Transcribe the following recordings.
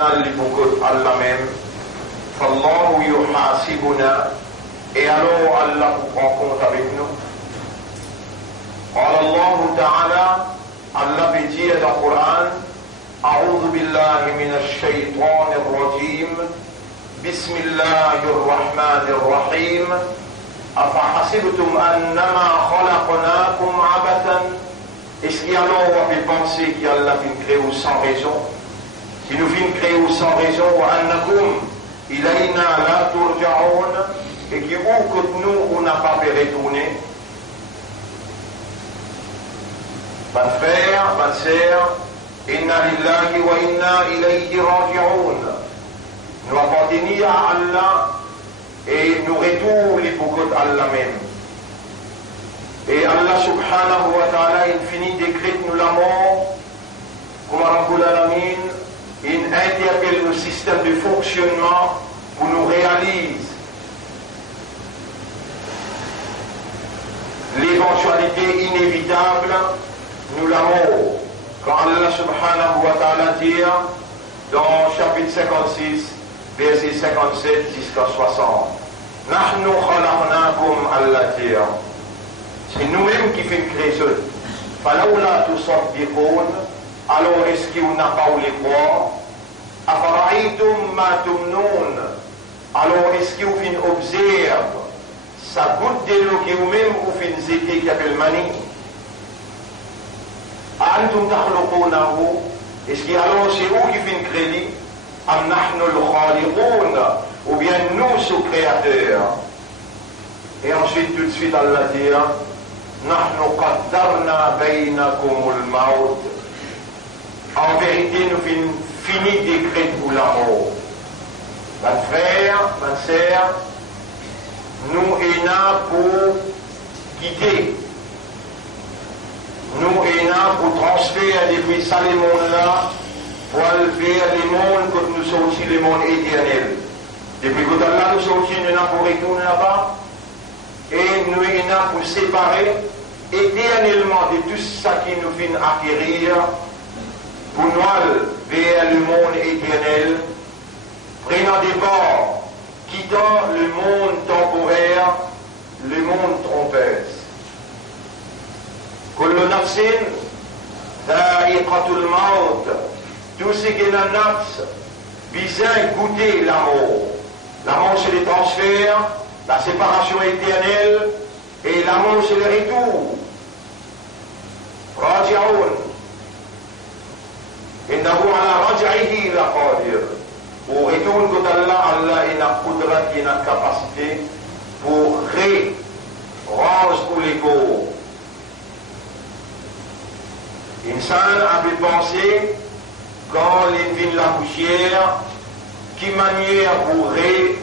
لبكت Allah même, فالله يحاسبنا, et alors Allah vous prend compte avec nous. قال الله تعالى, Allah veut dire dans le Coran, أعوذ بالله من الشيطان الرجيم, بسم الله الرحمن الرحيم, أفحسبتم أنما خلقناكم عبثا. Est-ce qu'il y a alors on peut penser qu'Allah vient créer sans raison? Si nous vient créer sans raison, وأنكم إلينا لا ترجعون, et qui où que nous on n'a pas pu retourner. Mon frère, ma sœur, inna lillahi wa inna ilayhi raji'un. Nous appartenons à Allah et nous retournons beaucoup d'Allah même. Et Allah subhanahu wa ta'ala, il finit d'écrire nous la mort, comme Rabbul Alamin, il interpelle le système de fonctionnement pour nous réaliser l'éventualité inévitable, nous la mort. Quand Allah subhanahu wa ta'ala dit dans chapitre 56, verset 57 jusqu'à 60, Nahnu khalaqnakum, Allah dit, c'est nous-mêmes qui faisons créer ça. Falaoula tusaddiqoun, alors est-ce qu'on n'a pas eu les croire? Afara'aytum ma tumnoun, alors est-ce qu'on vient observer ça goutte de l'eau qui vous-même ou fin zété qui appelle mani? Antum takhluqunahu, est-ce qu'il alors c'est vous qui fin créer? Am nahnu al-khaliqun, ou bien nous sommes créateurs? Et ensuite tout de suite Allah dit, Nahnu qaddarna baynakum al-maut. En vérité, nous fini d'écrire pour la mort. Mon frère, ma sœur, nous sommes là pour quitter. Nous sommes là pour transférer depuis ça les mondes là, pour aller vers les mondes que nous sommes aussi les mondes éternels. Depuis que Allah nous sommes aussi, nous sommes là pour retourner là-bas. Et nous sommes là pour séparer éternellement de tout ça qui nous vient acquérir pour nous aller vers le monde éternel, prenant des bords, quittant le monde temporaire, le monde trompeur. Kullu nafsin dha'iqatul maut, tout ce qui est la nafs, vient goûter la mort. La mort c'est le transfert, la séparation éternelle, et la mort c'est le retour. Raji'un. Innahu ala raj'ihi laqadir. Au retour de Allah, Allah est la poudre qui est la capacité pour ranger tous les corps. Insan a pu penser, quand il vient la poussière, qui manière pour ranger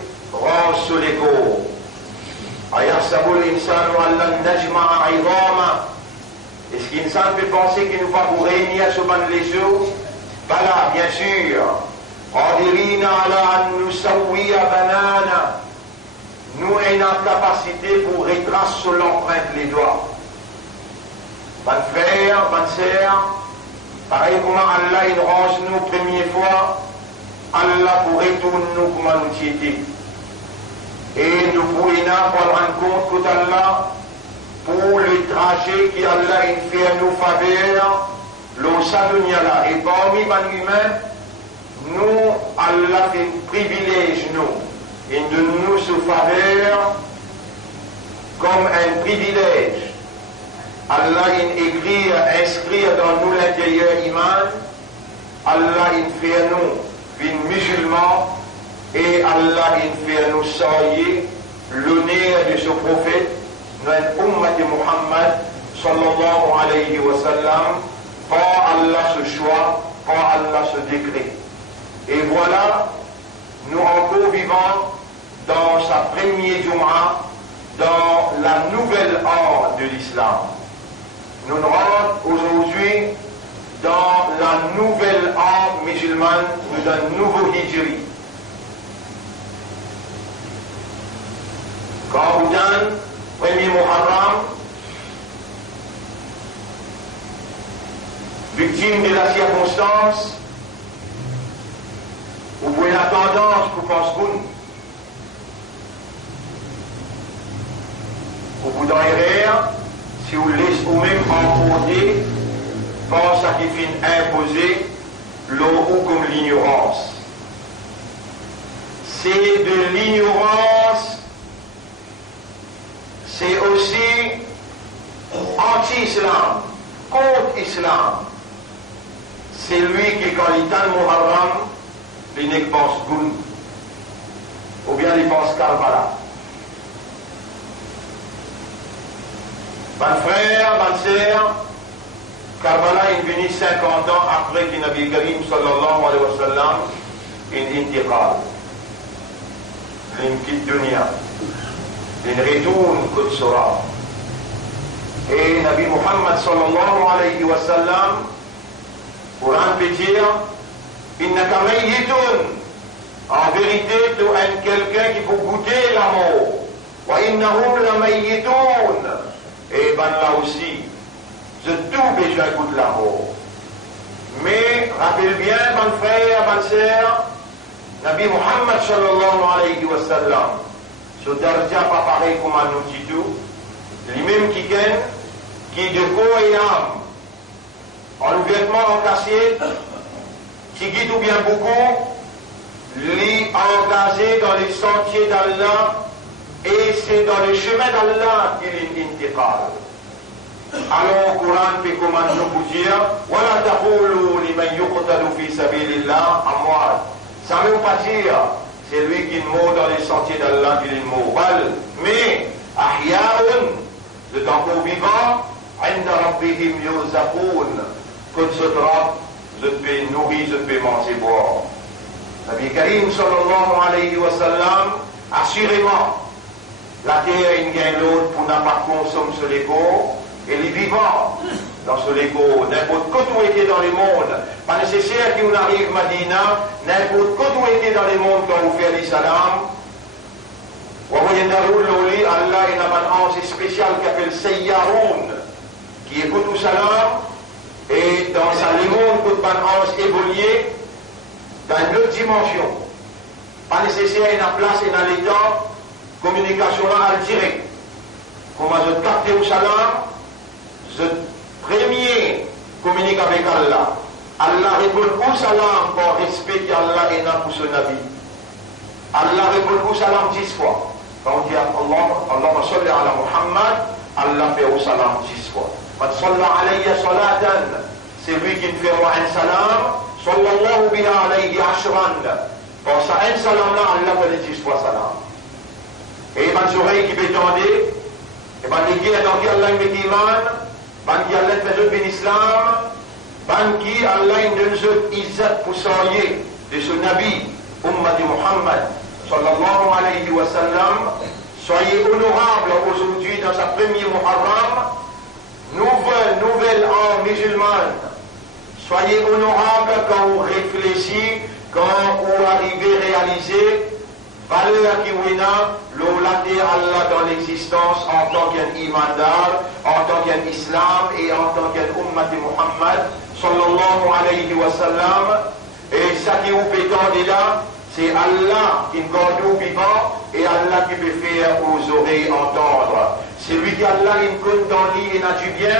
tous les corps. Ayahsabu l'insan wa Allah najma'a 'idama. Est-ce qu'insan peut penser qu'il nous va pour réunir sur les eaux? Voilà, bien sûr. قادرين على أن نسوي بنانا. Nous avons la capacité pour retracer sur l'empreinte les doigts. Mon frère, ma sœur, pareil comme Allah il range nous première fois, Allah pour retourner nous comme nous étions. Et nous pouvons rendre compte que Allah, pour le trajet qu'Allah fait à nous faveur, l'eau s'adunia là, et parmi les humains, nous, Allah fait privilège nous, et de nous se faveur comme un privilège. Allah écrit, inscrire dans nous l'intérieur iman, Allah fait à nous une musulman, et Allah fait à nous saluer l'honneur de ce prophète, notre ummat de Muhammad, sallallahu alayhi wa sallam, par Allah ce choix, par Allah ce décret. Et voilà, nous encore vivons dans sa première Jum'a, dans la nouvelle ère de l'islam. Nous rentrons aujourd'hui dans la nouvelle ère musulmane, d'un nouveau hijri. Quand vous donne, premier Muharram, victime de la circonstance, vous pensez bon. Au bout d'un erreur, si vous laissez vous-même emporter, pense à qui finit imposer l'eau ou comme l'ignorance. C'est de l'ignorance, c'est aussi anti-islam, contre islam. C'est lui qui, quand il t'a le Muharram, il ne pense Goun, ou bien il pense Karbala. Mon frère, ma sœur, Karbala est venu 50 ans après que Nabi Karim sallallahu alayhi wa sallam il intiqal. Il quitte dunya. Il retourne au Sura. Et Nabi Muhammad sallallahu alayhi wa sallam, Coran peut dire, innaka mayyitun. En vérité, tu es quelqu'un qui peut goûter la mort. Wa innahum la mayyitun. Et ben là aussi, de tout déjà goûte la mort. Mais, rappelle bien, mon frère, ma sœur, Nabi Muhammad sallallahu alayhi wa sallam, ce darja pas pareil comme un outil tout, lui-même qui de corps et âme, en vêtements en cassier, qui guide ou bien beaucoup, lui engagé dans les sentiers d'Allah, et c'est dans le chemin d'Allah qu'il est intiqal. Alors, le Coran fait comment nous dire, Wala taqulu liman yuqtalu fi sabilillah amwat. Ça ne veut pas dire, c'est lui qui meurt dans les sentiers d'Allah qu'il est mort. Mais, ahya'un, le temps vivant, inda rabbihim yurzaqun. Quand ce drap, je peux nourrir, je peux manger, boire. Nabi Karim sallallahu alayhi wa sallam, assurément, la terre est une gain l'autre pour n'a pas consommer sur l'égo, et les vivants dans ce l'égo, n'importe quoi où était dans le monde, pas nécessaire qu'on arrive à Madina, n'importe quoi où était dans le monde quand vous faites les salam. Vous voyez Allah il a un ange spécial qui s'appelle Sayyaroun, qui écoute au salam, et dans sa monde, il y a un ange évolué dans une autre dimension. Pas nécessaire, il y a place et dans l'état, communication là, en direct. Comment je capte au salam, je premier communique avec Allah. Allah répond au salam pour respecter Allah et non pour son Nabi. Allah répond au salam 10 fois. Quand on dit Allahumma salli ala Muhammad, Allah fait au salam 10 fois. Man salla alayya salatan, c'est lui qui me fait un salam, sallallahu biha alayhi ashran. Pour ça, un salam là, Allah fait 10 fois salam. Et les oreilles qui m'étendaient, et les guerres dans qui Allah met iman, qui Allah fait bien l'islam, qui Allah donne izzat pour soigner de son Nabi, Ummati Muhammad, sallallahu alayhi wa sallam, soyez honorables aujourd'hui dans sa première Muharram, nouvelle an musulmane. Soyez honorables quand vous réfléchissez, quand vous arrivez à réaliser valeur qui est l'olaté Allah dans l'existence en tant qu'un imandar, en tant qu'un islam et en tant qu'un ummati Muhammad sallallahu alayhi wa sallam. Et ça qui vous pétend là, c'est Allah qui nous garde au vivant et Allah qui peut faire aux oreilles entendre. C'est lui qui Allah il compte dans lui et n'a du bien.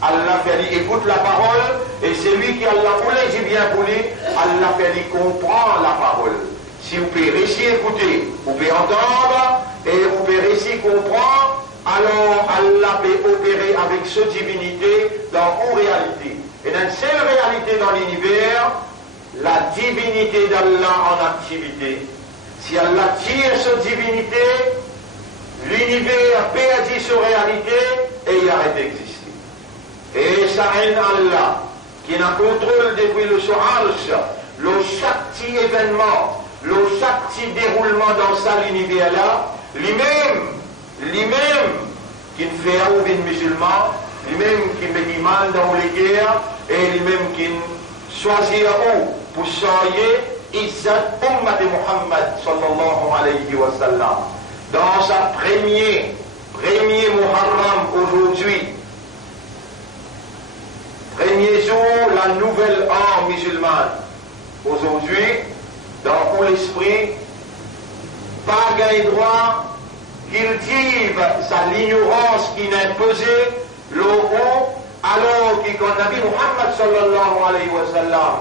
Allah fait lui écoute la parole et c'est lui qui Allah voulait du bien pour lui. Allah fait lui comprendre la parole. Si vous pouvez réussir à écouter, vous pouvez entendre et vous pouvez réussir à comprendre, alors Allah peut opérer avec cette divinité dans vos réalités. Et dans une seule réalité dans l'univers, la divinité d'Allah en activité. Si Allah tire cette divinité, l'univers perdit sa réalité et il arrête d'exister. Et ça aide Allah, qui n'a contrôle depuis le Sourage, le chaque petit événement, le chaque petit déroulement dans ça l'univers-là, lui-même, qui ne fait aucun musulman, lui-même qui met du mal dans les guerres, et lui-même qui choisit où pour soigner Izzat Ummat Muhammad sallallahu alayhi wa sallam. Dans sa premier Muharram aujourd'hui, premier jour, la nouvelle an musulmane. Aujourd'hui, dans l'esprit, oreille droite, cultive l'ignorance qui n'est pesée, le haut, alors que quand Nabi Muhammad sallallahu alayhi wa sallam,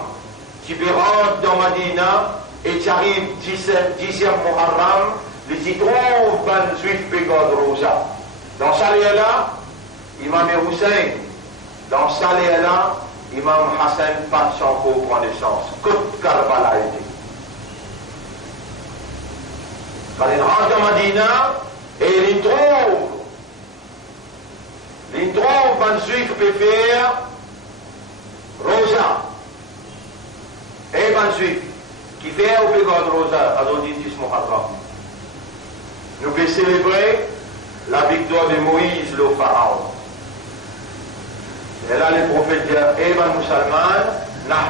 tu peux rentrer dans Madina et tu arrives 10e Muharram, et tu trouves un juif pégode rosa. Dans ça là, Imam Hussein, dans ça là, Imam Hassan pas de son cours pour naissance. Côte Karbala était. Quand il rentre dans Madina, et il trouve un juif peut faire rosa. Et un juif qui fait au pégode rosa à l'auditis Muharram. Nous pouvons célébrer la victoire de Moïse, le pharaon. Et là, les prophètes disent, eh ben, musulmans,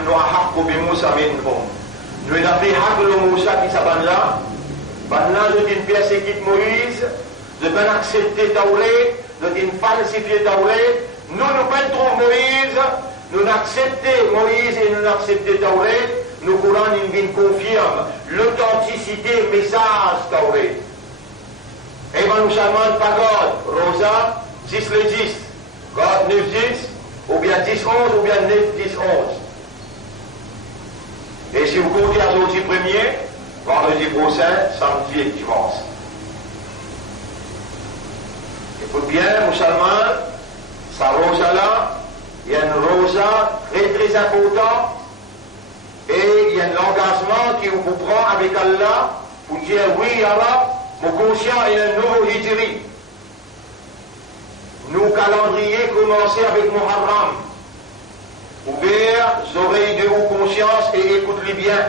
nous avons fait Moussa minhum. Nous avons fait le Moussa qui s'appelle là. Maintenant, nous avons persécuté Moïse, nous avons accepté Tauret, nous avons falsifié Tauret. Nous pouvons trouver Moïse, nous avons accepté Moïse et nous avons accepté Tauret. Nous Coran confirme l'authenticité message Tauret. Et ben, musulmans, pas God, Rosa, 10 les 10, God 9 10. Ou bien 10-11, ou bien 9-10-11. Et si vous comptez à l'autre premier, vendredi prochain, samedi et dimanche. Écoute bien, musulman, sa rosa là, il y a une rosa très très importante, et il y a un engagement qui vous prend avec Allah pour dire oui, Allah, mon conscient est un nouveau hijri. Nos calendriers commençaient avec Muharram. Ouvert les oreilles de vos consciences et écoutez bien.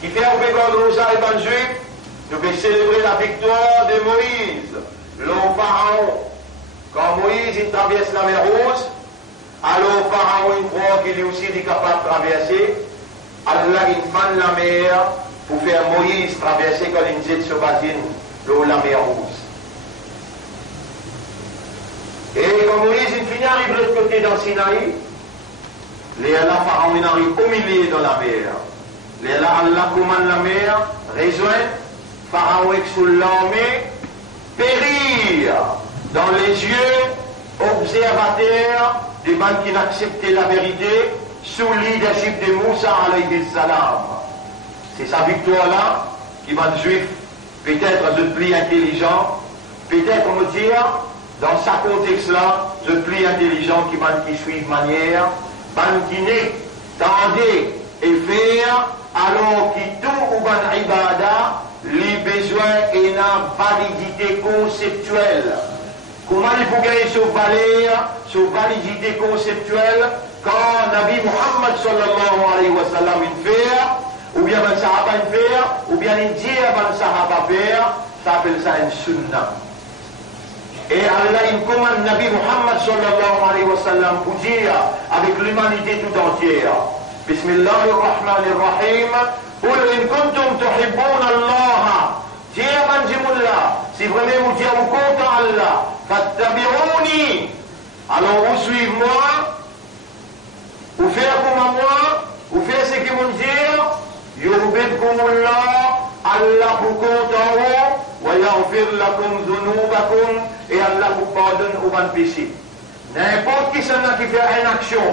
Qui fait au Bégon Rosa et Banjuif, nous pouvons célébrer la victoire de Moïse, le pharaon. Quand Moïse il traverse la mer Rouge, alors pharaon il croit qu'il est aussi capable de traverser. Allah il fan la mer pour faire Moïse traverser quand il jette sur Batine, la mer Rouge. Et quand Moïse il finit arrive de l'autre côté dans Sinaï, Allah pharaon il arrive au milieu de la mer. Allah commande la mer, rejoint, pharaon avec sous l'armée, périr dans les yeux observateurs des gens qui n'acceptaient la vérité sous le leadership de Moussa alayhi salam. C'est sa victoire-là qui va le juif peut-être de plus intelligent, peut-être on me dire, dans sa contexte-là, le plus intelligent qui suivent manière, qui n'est, tendez et faire, alors qu'il tout ou ban ibada, les besoins et la validité conceptuelle. Comment il faut gagner sur validité conceptuelle quand Nabi Muhammad sallallahu alayhi wa sallam il fait, ou bien ben sahaba il fait, ou bien il dit ben sahaba faire, ça appelle ça une sunna. Et Allah il commande Nabi Muhammad sallallahu alayhi wa sallam pour dire avec l'humanité tout entière. Bismillahirrahmanirrahim. Qul in kuntum tuhibbuna Allah. Dire banjimullah. Si vraiment vous dire vous comptez Allah. Fattabi'uni. Alors vous suivez moi. Vous faites comme moi. Vous faites ce que vous dire. Yuhbibkumullah. Allah vous compte en haut. Wa yaghfir lakum dhunubakum. Et Allah vous pardonne au bon péché. N'importe qui s'en a qui fait une action,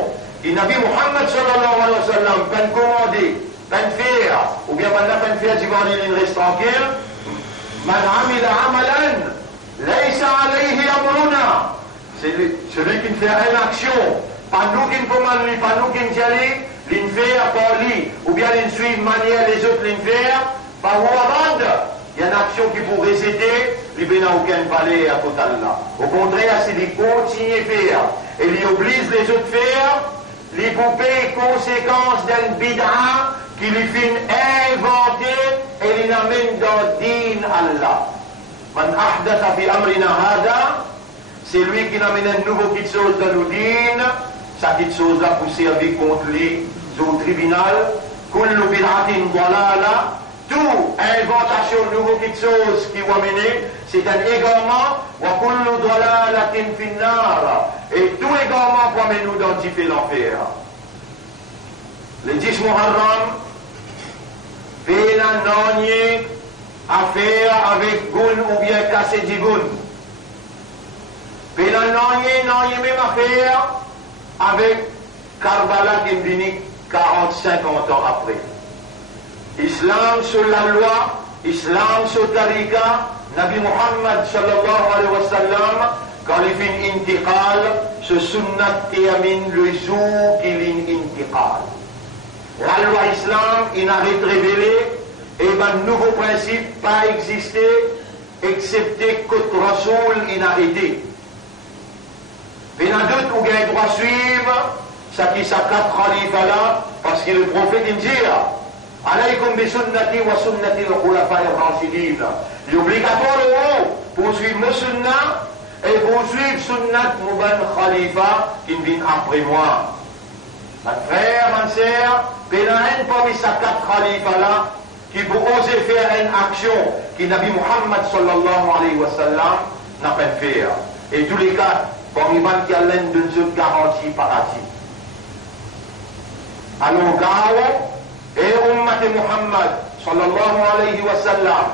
et Nabi Muhammad sallallahu alayhi wa sallam peut commander, peut faire, ou bien maintenant peut faire du vendredi, il reste tranquille. Man amila amalan, laysa alayhi amruna. C'est celui qui fait une action, pas nous qui ne commande lui, pas nous qui ne dit, l'in faire par lui, ou bien l'in suivre manière les autres l'in faire, par où avant. Il y a une action qui pour réciter, il n'y a aucun palais à côté de là. Au contraire, c'est de continuer à faire. Et il oblige les autres à faire, les poupées conséquences d'un bid'a qui lui fait inventer et il amène dans din Allah. Man ahdatha fi amrina hada, c'est lui qui amène un nouveau quelque chose dans le din, sa petite chose là pour servir contre lui au tribunal. Kullu bid'atin dalala. Tout inventation de nouveau quelque chose qui va mener, c'est un égarement, et tout égarement va mener nous dans l'enfer. Le 10 Muharram, Pena Nanye, affaire avec goun ou bien casser du goun. Puis là, non, il même affaire avec Karbala qui est venu 40-50 ans après. Islam sur la loi, Islam sur tariqa, Nabi Muhammad sallallahu alayhi wa sallam, quand il fait une intiqal, ce sunnat termine le jour qu'il y a une intiqal. La loi islam, il a été révélé, et un nouveau principe pas existé, excepté que le Rasoul il a été. Mais il y a d'autres qui ont droit de suivre, ça qui s'accapte khalifa là, parce que le prophète il dit, alaykum bi sunnati wa sunnati al-khulafa ar-rashidin. L'obligatoire pour suivre mon sunnah et pour suivre sunnat mouban khalifa qui vient après moi. Mon frère, ma sœur, il y a un parmi ces 4 khalifas là qui peut oser faire une action que Nabi Muhammad sallallahu alayhi wa sallam n'a pas fait. Et tous les 4, parmi eux qui a l'un d'une seule garantie paradis. Alors, Gao et Ummat Muhammad sallallahu alayhi wa sallam,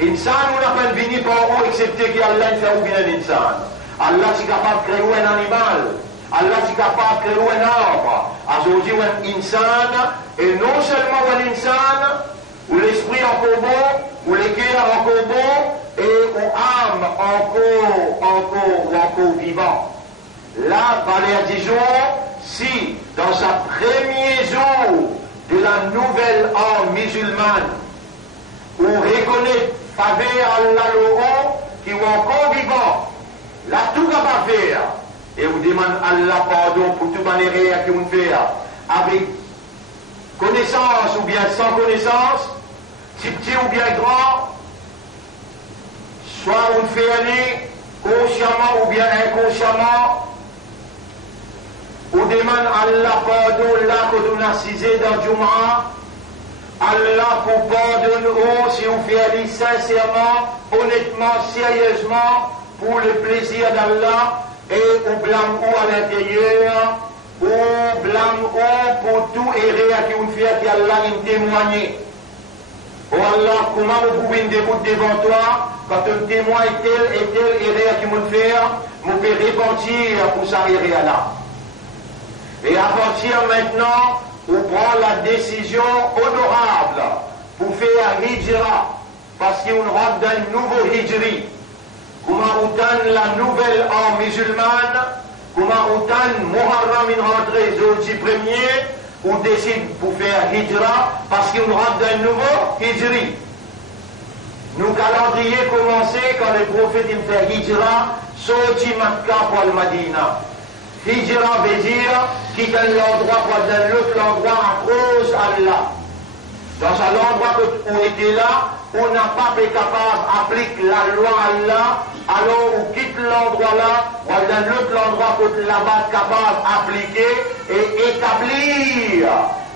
insan n'a pas venu par eux excepté qu'il y a l'un fait ou bien un insan. Allah est capable de créer un animal. Allah est capable de créer un arbre. Aujourd'hui, un insan, et non seulement un insan, où l'esprit encore bon, où le cœur encore bon, et où l'âme encore vivant. Là, par les 10 jours, si dans sa premier jour de la nouvelle âme musulmane, où reconnaît faveur Allah le haut, qui est encore vivant, là tout capable de faire, et vous demande Allah pardon pour toute manière qu'on fait, avec connaissance ou bien sans connaissance, si petit ou bien grand, soit on fait aller consciemment ou bien inconsciemment, on demande Allah pardon là que nous assisé dans Jum'a, Allah pour pardonner si on fait aller sincèrement, honnêtement, sérieusement, pour le plaisir d'Allah, et on blâme ou à l'intérieur, on blâme ou pour tout erreur qui on fait qui Allah a témoigné. Oh Allah, comment vous pouvez me dévoûter devant toi, quand un témoin est tel erreur qui me fait, vous pouvez repentir pour sa erreur là. Et à partir maintenant, on prend la décision honorable pour faire hijra, parce qu'on rentre dans un nouveau hijri. Comment on donne la nouvelle âme musulmane, comment on donne Muharram une rentrée jeudi premier, on décide pour faire hijra, parce qu'on rentre dans un nouveau hijri. Nous calendrier commencé quand le prophète il fait hijra, sorti Makkah pour le Madina. Hijra veut dire quitter l'endroit pour aller dans l'autre endroit à cause d'Allah. Dans un endroit où on était là, on n'a pas été capable d'appliquer la loi Allah, alors on quitte l'endroit là, on va dans l'autre endroit où là-bas capable d'appliquer et établir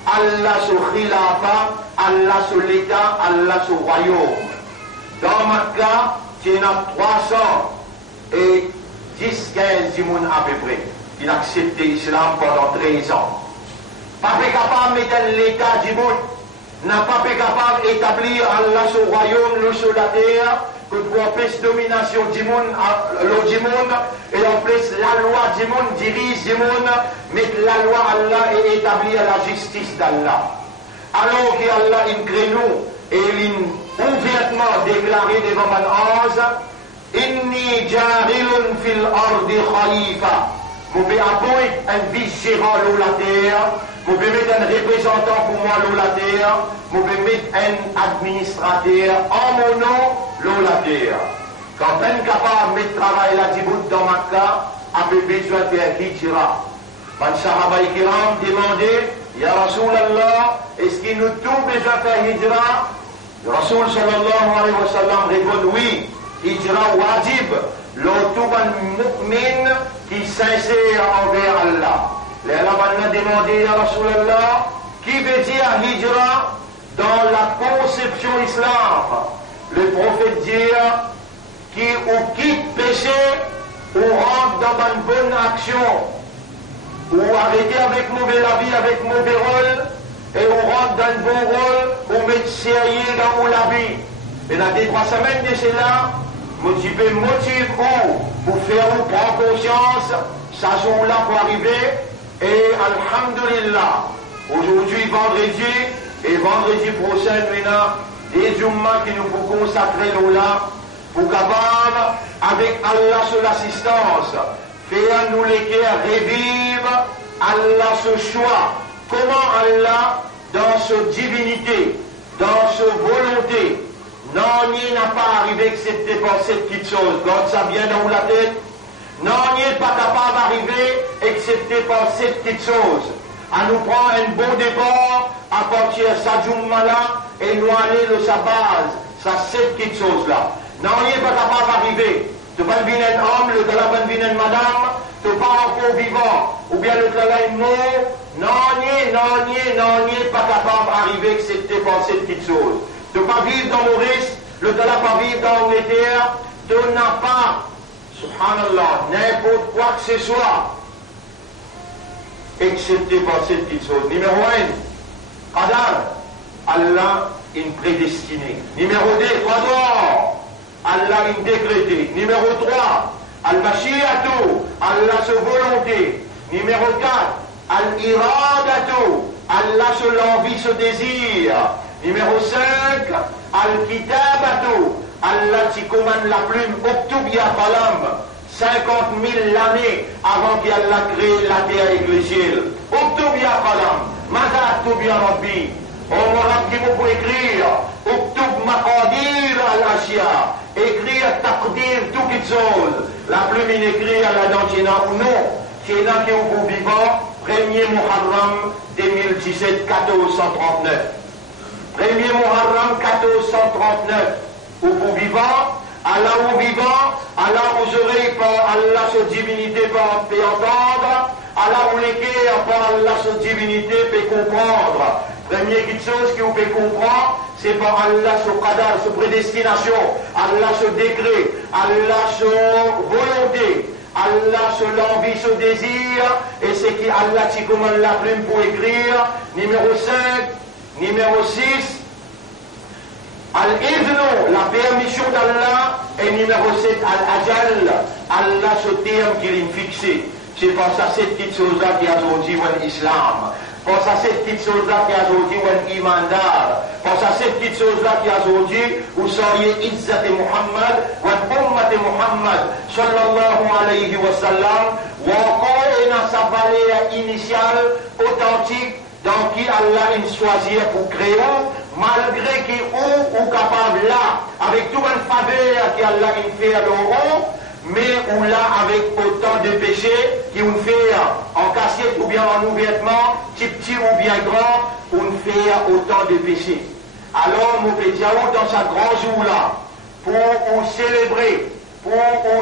Allah sur Khilafa, Allah sur l'État, Allah sur le royaume. Dans Makkah, il y a 310-15 personnes à peu près. Il a accepté l'islam pendant 13 ans. Pas capable de mettre l'État du monde, n'a pas été capable d'établir Allah sur le royaume, le sur la terre, que pour empêcher la domination du monde, et en plus la loi du monde dirige du monde, mais la loi Allah est établir la justice d'Allah. Alors qu'Allah il crée nous, et il ouvertement déclaré devant Man'az, Inni jarilun fil ardi khalifa. Vous pouvez appointer un vice-gérant de la terre, vous pouvez mettre un représentant pour moi de la terre, vous pouvez mettre un administrateur en mon nom de la terre. Quand on est capable de mettre le travail là dans Makkah, on a besoin de faire hijra. Quand les Sahaba Kiram demandaient, Ya Rasulallah, est-ce qu'il nous tout besoin de faire hijra? Le Rasul sallallahu alayhi wa sallam répond oui, hijra wajib. L'autre mu'min qui sincère envers Allah. Les Arabes ont demandé à Rasulallah, qui veut dire hijra dans la conception islam? Le prophète dit, qui ou quitte péché, ou rentre dans une bonne action, ou arrêter avec mauvais vie, avec mauvais rôle, et on rentre dans un bon rôle, ou mettre sérieux dans la vie. Et dans les 3 semaines de cela, motiver motive pour faire ou prendre conscience, ça jour-là pour arriver. Et alhamdulillah, aujourd'hui vendredi, et vendredi prochain, maintenant, des Jumma qui nous faut consacrer là, pour capable, avec Allah sur l'assistance, faire nous les cœurs revivre Allah ce choix. Comment Allah, dans sa divinité, dans sa volonté, non, il n'a pas arrivé excepté par cette petite chose. Garde ça bien dans la tête. Non, il n'est pas capable d'arriver excepté par cette petite chose. À nous prendre un bon départ à partir de sa Jumma-là et nous aller de sa base, ça cette petite chose-là. Non, il n'est pas capable d'arriver. Tu vas venir un homme, le gars va venir une madame, tu pas encore vivant, ou bien le gars est mort. Non, il n'est pas capable d'arriver excepté par cette petite chose. Tu ne peux pas vivre dans Maurice, le gars ne pas vivre dans l'Angleterre, tu n'as pas, subhanallah, n'importe quoi que ce soit, excepté par cette petite chose. Numéro 1, Qadar, Allah est prédestiné. Numéro 2, Qadar, Allah est décrété. Numéro 3, Al-Mashiatu, Allah sa volonté. Numéro 4, Al-Iradatu, Allah sa l'envie, ce désir. Numéro 5, Al-Kitabatu, Allah qui commande la plume, Octubia Palam, 50 000 l'année avant qu'Allah crée la terre et le ciel. Octubia Palam, Maza Octubia Rabbi, on aura qui vous peut écrire, Octub Maqadir al-Ashia, écrire Taqdir, tout quelque chose. La plume il écrit à la dentina ou non, c'est là qui est au vivant, 1er Muharram 2017, 1439. 1er Muharram 1439, au bout vivant, Allah au vivant, Allah aux oreilles par Allah sa divinité peut entendre, Allah au l'équerre par Allah sa divinité peut comprendre. Première chose que vous pouvez comprendre, c'est par Allah sa qadar, sa prédestination, Allah sa décret, Allah sa volonté, Allah sa l'envie, sa désir, et c'est qui Allah qui commande la plume pour écrire. Numéro 5, numéro 6, Al-Idnu, la permission d'Allah, et numéro 7, Al-Ajal, Allah ce terme qu'il a fixé. C'est par ça cette petite chose-là qui a aujourd'hui l'islam. Par ça cette petite chose-là qui a aujourd'hui l'imandar. Par ça cette petite chose-là qui a aujourd'hui où soyez Izzat Muhammad, ou Ummat Muhammad, sallallahu alayhi wa sallam, ou encore dans sa valeur initiale, authentique, dans qui Allah a choisi pour créer, malgré qu'il ou capable là, avec tout un faveur qu'Allah a fait à l'euro, mais ou là avec autant de péchés qu'on fait en cassette ou bien en ouvertement, petit ou bien grand, on fait autant de péchés. Alors, nous faisons dans sa grand jour là, pour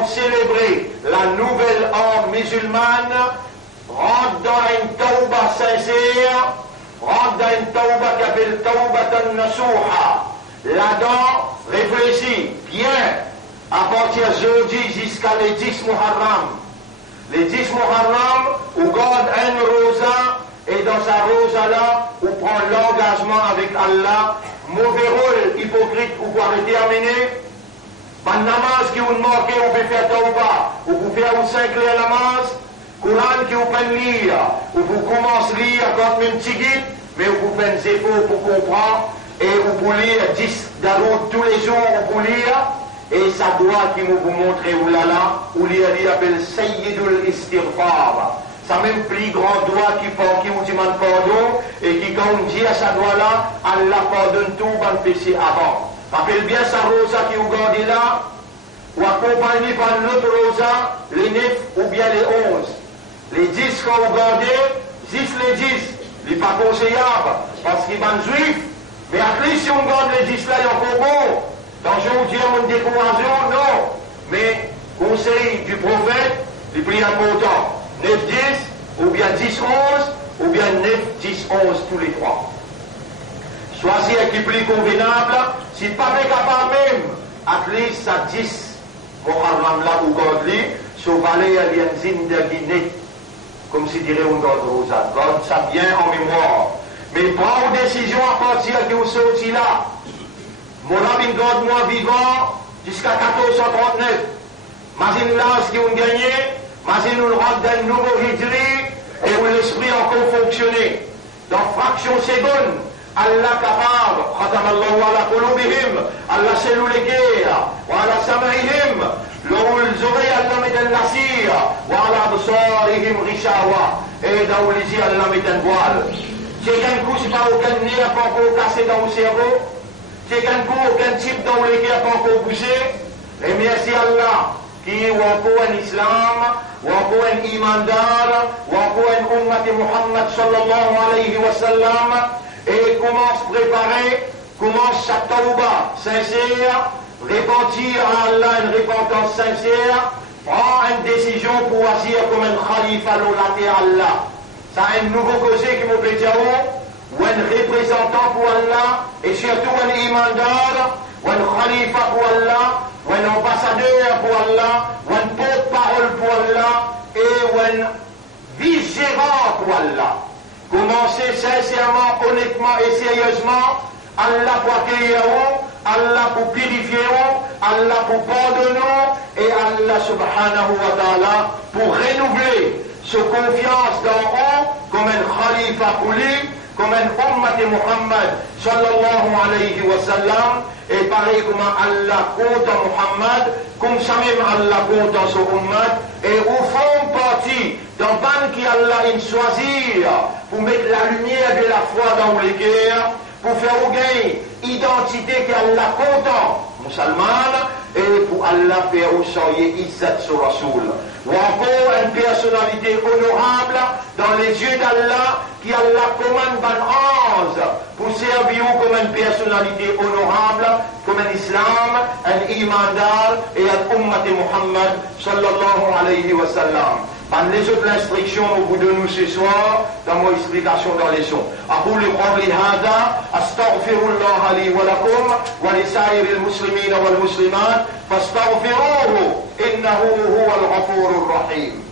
célébrer la nouvelle ère musulmane, rentre dans une tauba sincère, rentre dans une tauba qui appelle taubatan nasuha. Là-dedans, réfléchis bien. À partir d'aujourd'hui jusqu'à les 10 Muharram. Les 10 Muharram, on garde un rosa, et dans sa rosa-là, on prend l'engagement avec Allah. Mauvais rôle hypocrite, vous pouvez terminer. Ban namaz qui vous manque, on peut faire tauba. Vous pouvez faire une 5 la namaz. Coran qui vous pouvez lire. Vous commencez à lire comme une petite guide, mais vous pouvez faire des efforts pour comprendre. Et vous pouvez lire 10 daroud tous les jours, vous pouvez lire. Et ça doit qui vous montrer où là, où il appelle Sayyidul Istighfar. Ça même plus grand doigt qui vous demande pardon, et qui quand on dit à sa doigt-là, Allah pardonne tout le péché avant. Rappelle bien sa rosa qui vous garde là, ou accompagné par l'autre rosa, les 9 ou bien les 11. Les 10 quand vous gardez, 10 les 10, il n'est pas conseillable, parce qu'il va juif. Mais à least si on garde les 10 là, il y a encore bon. Dans aujourd'hui, on décourage, non. Mais conseil du prophète, le plus important, 9-10, ou bien 10-11, ou bien 9-10-11 tous les trois. Choisir qui est plus convenable, si pas capable même, à least ça 10, Muharram là ou Godli, sur valet alien zindagine, comme si dirait on garde rosa. Garde ça bien en mémoire. Mais prends une décision à partir de vous sortir là. Mola bin God, moi vivant, jusqu'à 1439. Imagine là ce qu'on gagné, imagine nous le rentre d'un nouveau hijri, et où l'esprit encore fonctionné. Dans fraction seconde, Allah capable, khatamallahu ala qulubihim, Allah scellou les guerres, wa ala sam'ihim, l'eau les oreilles Allah met un nasir, wa ala absarihim rishawa, et dans les yeux Allah met un voile. C'est qu'un coup, c'est pas aucun nez à pas encore cassé dans le cerveau, c'est qu'un coup, aucun type dans les guerres à pas encore bougé, et merci Allah, qui ou encore un islam, ou encore un imandar, ou encore un ummat Muhammad sallallahu alayhi wa sallam, et commence à préparer, commence sa tauba sincère, repentir à Allah une repentance sincère, prend une décision pour agir comme un khalifa à Allah. Ça a un nouveau causé qui me plaît ou un représentant pour Allah, et surtout un imandar, ou un khalifa pour Allah, ou un ambassadeur pour Allah, ou un porte-parole pour Allah, et ou un vice-gérant pour Allah. Commencez sincèrement, honnêtement et sérieusement, Allah pour accueillir, Allah pour purifier, Allah pour pardonner, et Allah subhanahu wa ta'ala pour renouveler sa confiance dans eux comme un khalifa pour lui, comme un ummat Muhammad sallallahu alayhi wa sallam, et pareil comme Allah compte en Muhammad, comme ça même Allah compte en son ummat, et au fond partie d'un ban qui Allah in choisir pour mettre la lumière de la foi dans les guerres, pour faire au gain identité qu'Allah content musulmane, et pour Allah faire au soyer Izzat sur Rasoul. Ou encore une personnalité honorable dans les yeux d'Allah, qui Allah commande ban ange pour servir comme une personnalité honorable, comme un islam, un imandar et un ummat Muhammad sallallahu alayhi wa sallam. Par les autres instructions au bout de nous ce soir, dans mon explication dans les sons. أقول قولي هذا أستغفر الله لي ولكم ولسائر المسلمين والمسلمات فاستغفروه إنه هو الغفور الرحيم.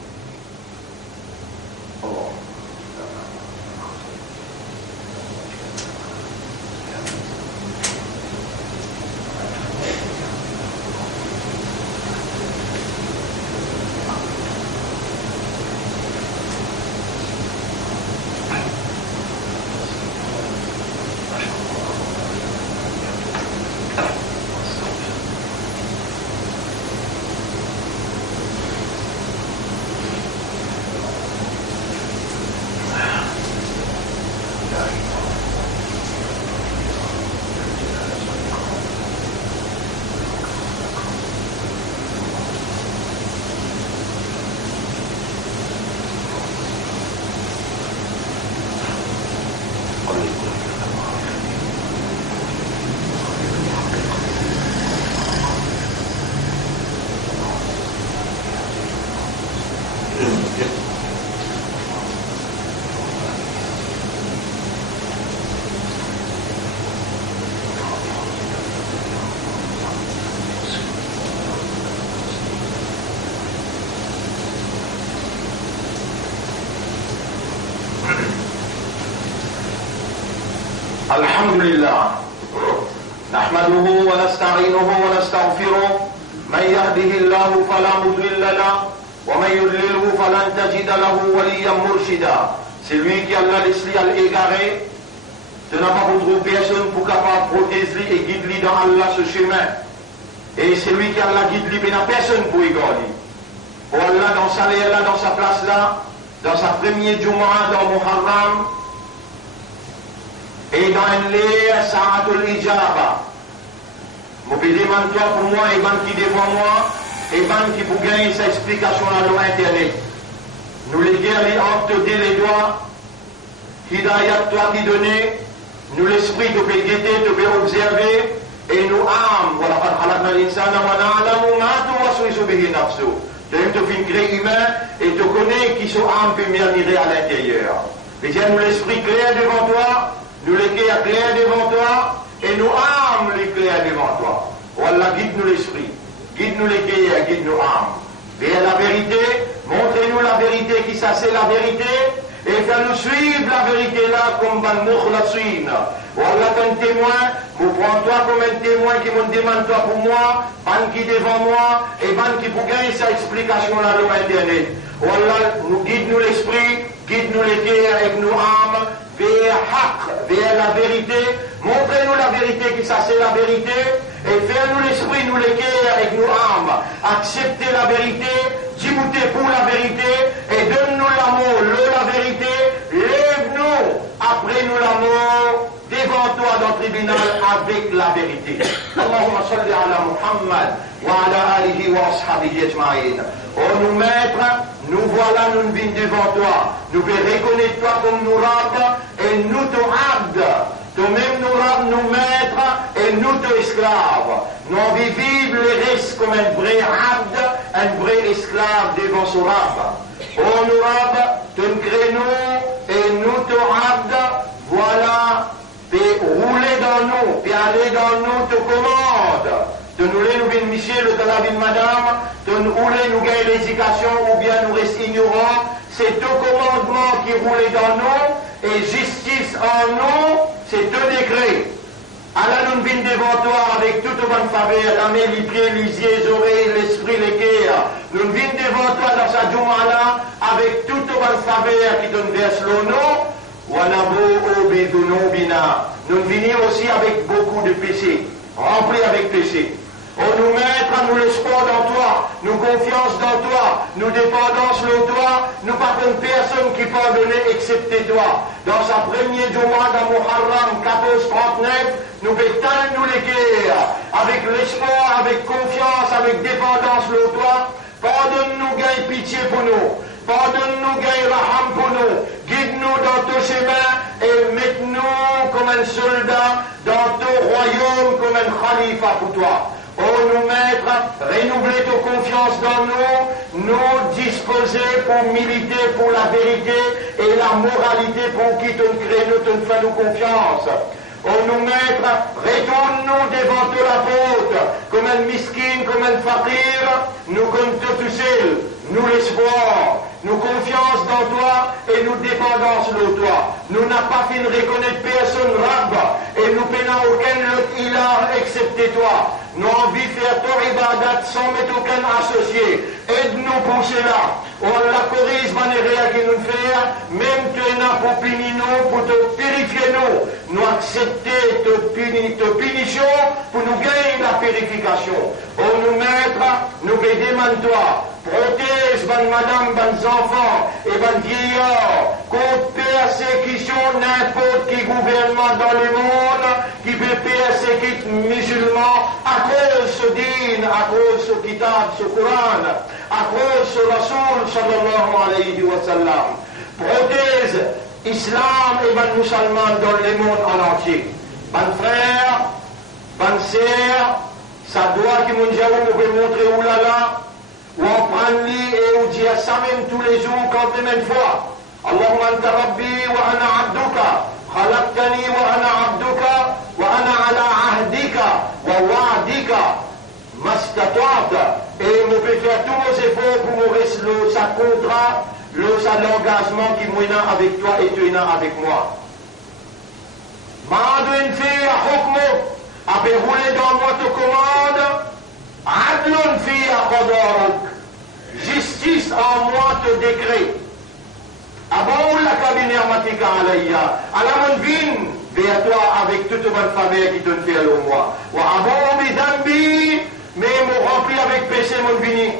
الحمد لله نحمده ونستعينه ونستغفره من يهده الله فلا مضل له ومن يضلله فلن تجد له وليا مرشدا. C'est lui qui Allah laisse à l'égaré. Tu n'as pas trouvé personne pour capable protéger et guider dans Allah ce chemin. Et c'est lui qui Allah guide lui, il n'y a personne pour égarer. Pour Allah dans sa l'air là, dans sa place là, dans sa première Jumu'ah dans Muharram, et dans un l'air Sa'atul Ijaba. Vous pouvez demander toi pour moi et man qui devant moi, et man qui pour gagner sa explication là dans Internet. Nous les guerres, les actes de les doigts, Hidayat toi qui donnait, nous l'esprit de peut guetter, de peut observer, et nous âmes, voilà, tu te fais créer humain et te connais qui sont âmes peut murmurer à l'intérieur. Mais tiens, nous l'esprit clair devant toi, nous les guerres clair devant toi, et nous âmes les clairs devant toi. Voilà, guide-nous l'esprit, guide-nous les guerres, guide-nous âmes. Vers la vérité, montrez-nous la vérité qui ça c'est la vérité, et fais-nous suivre la vérité là comme Ban Mukhlassin. Voilà un témoin Vous prends-toi comme un témoin qui me demande toi pour moi, ban qui devant moi, et ban qui pour gagner sa explication là sur Internet. Oh Allah, nous guide-nous l'esprit, guide-nous les cœurs avec nos âmes, vers haq, vers la vérité. Montrez-nous la vérité, qui ça c'est la vérité, et fais-nous l'esprit, nous les cœurs avec nos âmes. Acceptez la vérité, dis-moutez pour la vérité, et donne-nous l'amour, la vérité, lève-nous, après nous l'amour, devant toi dans le tribunal avec la vérité. Allahumma salli ala Muhammad wa ala alihi wa ashabihi ajma'in. Oh nous maîtres, nous voilà, nous venons devant toi. Nous veux reconnaître toi comme nous rab et nous ton abd. Toi-même nous rab, nous maîtres et nous ton esclaves. Nous vivons les restes comme un vrai abd, un vrai esclave devant son rab. Oh nous rab, ton créneau et nous ton abd, voilà. Puis rouler dans nous, puis aller dans nous, te commande. De nous les nous vînes Michel, de la ville madame, de nous rouler, nous gagner l'éducation, ou bien nous rester ignorants. C'est deux commandements qui roulent dans nous, et justice en nous, c'est deux décrets. Alors nous vînes devant toi avec toute bonne faveur, la main, les pieds, les yeux, les oreilles, l'esprit, les cœurs. Nous vînes devant toi dans sa Jumala avec toute bonne faveur qui te verse le nom. Nous venons aussi avec beaucoup de péchés, remplis avec péché. Oh, nous maîtres, nous l'espoir dans toi, nous confiance dans toi, nous dépendance de toi, nous pas une personne qui peut donner excepté toi. Dans sa première Juma dans Muharram 1439, nous bétons nous les guerres, avec l'espoir, avec confiance, avec dépendance de toi. Pardonne-nous, gagne pitié pour nous. Pardonne-nous, gagne raham pour nous. Guide-nous dans ton chemin et mette-nous comme un soldat dans ton royaume, comme un khalifa pour toi. Oh, nous maîtres, renouveler ton confiance dans nous, nous disposer pour militer pour la vérité et la moralité pour qui te crée, nous te fais nous confiance. Oh, nous maîtres, retourne-nous devant toi la faute, comme un miskin, comme un fakir, nous comptons tout seul, nous l'espoir, nous confiance dans toi et nous dépendance de toi. Nous n'avons pas fait reconnaître personne rab et nous peinons aucun autre ilah excepté toi. Nous avons envie de faire ton ibadat sans mettre aucun associé. Aide-nous pour cela. On la corrige manière qui nous fait, même tu es là pour punir nous, pour te purifier nous. Nous accepter te punition pour nous gagner la purification. Oh, nous maîtres, nous demandons toi. Protège ban madame, ban enfants et ban vieillards contre persécution n'importe qui gouvernement dans le monde qui veut persécuter musulmans à cause de din, à cause de kitab, ce Coran, à cause de Rasoul sallallahu alayhi wa sallam. Protège islam et ban musulmans dans le monde en entier. Ban frère, ban sœur, ça doit que mon Dieu vous montrer oulala. Ou on prend lui et on dit à ça même tous les jours, quand même une fois. Allahumma anta rabbi wa ana abduka, khalaqtani wa ana abduka, wa ana ala ahdika, wa wa'dika, mastata'ta. Et on peut faire tous nos efforts pour nous rester sa contrat, l'engagement qui mène avec toi et tu es avec moi. Ma'adun fi hukmu, après rouler dans votre commande, Adlun fiya qadaruk. Justice en moi te décret. Abou la kabine amatika alayya. Alamon bin vers toi avec toute bonne faveur qui te fait au moi. Wa abou bi dambi, mais me rempli avec péché mon vini.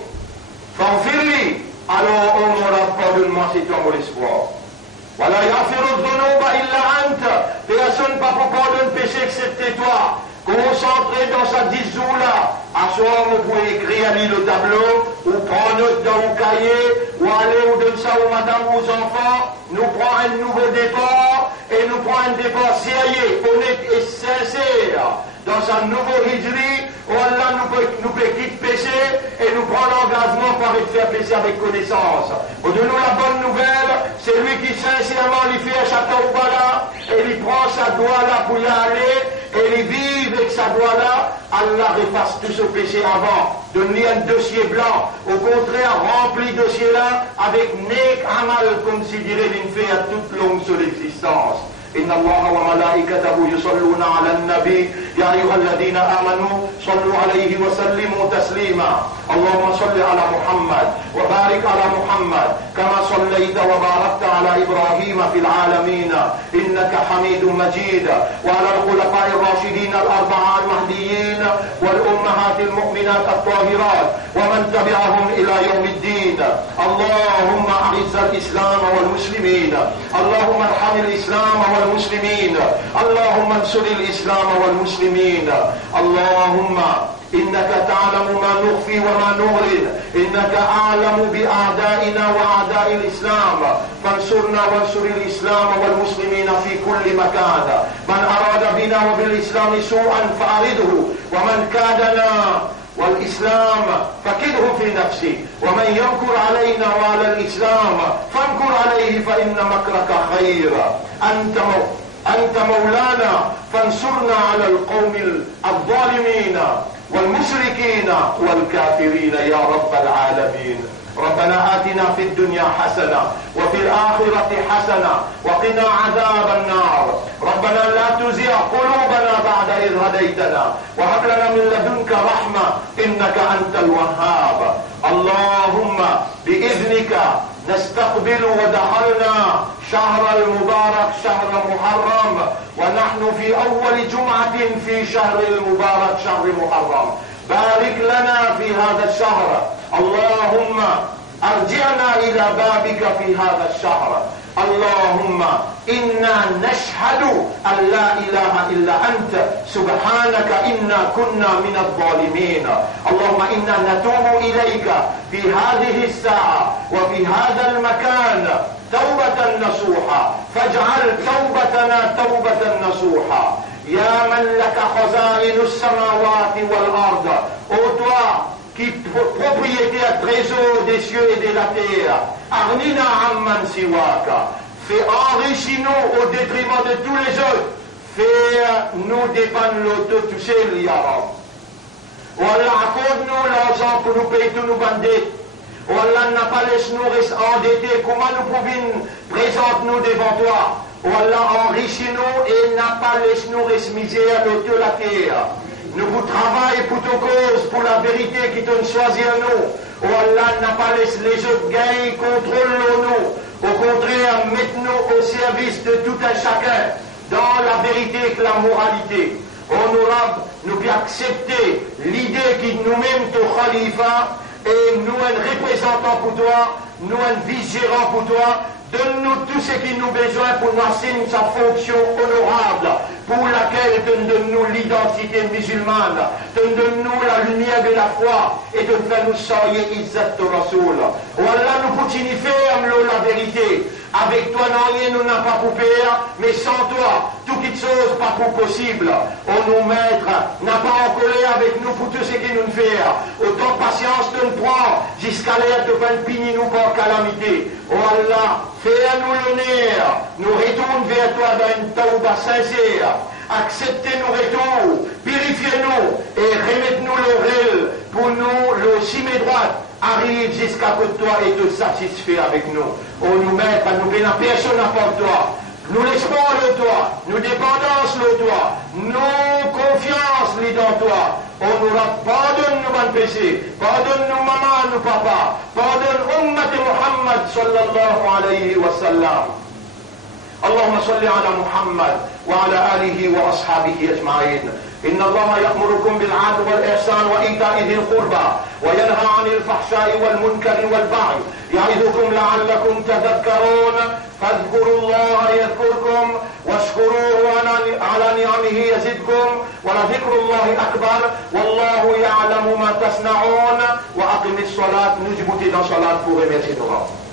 Fanfirli. Alors on m'aura pardonne-moi c'est toi mon espoir. Voilà yafiru dhunuba illa anta. Personne pas pour pardonner péché excepté toi. Concentré dans sa dizoula, à soir vous pouvez écrire à lui le tableau, ou prendre note dans le cahier, ou aller ou donner ça aux madame ou aux enfants, nous prend un nouveau départ, et nous prend un départ sérieux, honnête et sincère. Dans un nouveau hijri, où Allah nous peut quitter péché, et nous prend l'engagement par de faire péché avec connaissance. Pour nous la bonne nouvelle, c'est lui qui sincèrement lui fait un château là, et il prend sa doigt là pour y aller, et il vit avec sa doigt-là, Allah efface tout ce péché avant. Donne-lui un dossier blanc. Au contraire, remplit ce dossier-là avec nek amal, comme si dirait une fée à toute longue sur l'existence. إن الله وملائكته يصلون على النبي يا أيها الذين آمنوا صلوا عليه وسلموا تسليما. اللهم صل على محمد وبارك على محمد كما صليت وباركت على إبراهيم في العالمين إنك حميد مجيد، وعلى الخلفاء الراشدين الأربعة المهديين والأمهات المؤمنات الطاهرات ومن تبعهم إلى يوم الدين. اللهم أعز الإسلام والمسلمين، اللهم ارحم الإسلام والمسلمين، اللهم انصر الإسلام والمسلمين. اللهم إنك تعلم ما نخفي وما نعلن، إنك أعلم بأعدائنا وأعداء الإسلام، فانصرنا وانصر الإسلام والمسلمين في كل مكان. من أراد بنا وبالإسلام سوءا فأعرضه، ومن كادنا والإسلام فكده في نفسه، ومن يمكر علينا وعلى الإسلام فامكر عليه فإن مكرك خير. أنت مولانا فانصرنا على القوم الظالمين والمشركين والكافرين يا رب العالمين. ربنا آتنا في الدنيا حسنة وفي الآخرة حسنة وقنا عذاب النار. ربنا لا تزغ قلوبنا بعد إذ هديتنا وهب لنا من لدنك رحمة إنك أنت الوهاب. اللهم بإذنك نستقبل ودخلنا شهر المبارك شهر محرم، ونحن في أول جمعة في شهر المبارك شهر محرم. بارك لنا في هذا الشهر، اللهم ارجعنا إلى بابك في هذا الشهر. اللهم إنا نشهد أن لا إله إلا أنت سبحانك إنا كنا من الظالمين. اللهم إنا نتوب إليك في هذه الساعة وفي هذا المكان توبة نصوحة، فاجعل توبتنا توبة نصوحة. يا من لك خزائن السماوات والأرض، ô toi qui propriétaire trésor des cieux et de la terre, Arnina Amman Siwaka, fais enrichis-nous au détriment de tous les autres, fais-nous dépendre l'auto tout seul, Ya Rab. Wallah, accorde-nous l'argent pour nous payer tous nos bandits. Wallah, n'a pas laissé-nous rester endettés. Comment nous pouvons présenter nous devant toi? Wallah, enrichis-nous et n'a pas laissé-nous rester misère l'auto la terre. Nous vous travaillons pour ton cause, pour la vérité qui t'ont choisi à nous. Oh Allah, n'a pas laissé les autres gagner, contrôle-nous. Au contraire, mette-nous au service de tout un chacun, dans la vérité et la moralité. Oh nous, Rab, nous pouvons accepter l'idée qui nous-mêmes te khalifa, et nous un représentant pour toi, nous un vice-gérant pour toi. Donne-nous tout ce qui nous besoin pour nous assigner sa fonction honorable, pour laquelle donne-nous l'identité musulmane, donne-nous la lumière de la foi, et donne-nous soyez Izzat Rasoul. Wallah, nous continuons ferme la vérité. Avec toi, non rien nous n'a pas pour faire, mais sans toi, toute chose pas pour possible. Oh nous maître, n'a pas en colère avec nous pour tout ce qui nous fait. Autant de patience te nous prend, jusqu'à l'air de fin nous par calamité. Oh Allah, fais à nous l'honneur, nous retournons vers toi dans une tauba sincère. Acceptez nos retours, purifiez-nous et remettez-nous l'oreille pour nous, le cime droite. Arrive jusqu'à que toi et te satisfait avec nous. Oh nous maître, nous venons personne à part toi. Nous l'espoir de toi, nous dépendance de toi, nous confiance dans toi. Oh nous pardonne-nous mon péché, pardonne-nous maman, nous papa, pardonne Ummat Muhammad sallallahu alayhi wa sallam. اللهم صل على محمد وعلى آله وأصحابه أجمعين. إن الله يأمركم بالعدل والإحسان وإيتاء ذي القربى وينهى عن الفحشاء والمنكر والبغي يعظكم لعلكم تذكرون. فاذكروا الله يذكركم واشكروه على نعمه يزدكم ولذكر الله أكبر والله يعلم ما تصنعون. وأقم الصلاة نجبت إلى صلاة pour remercier nos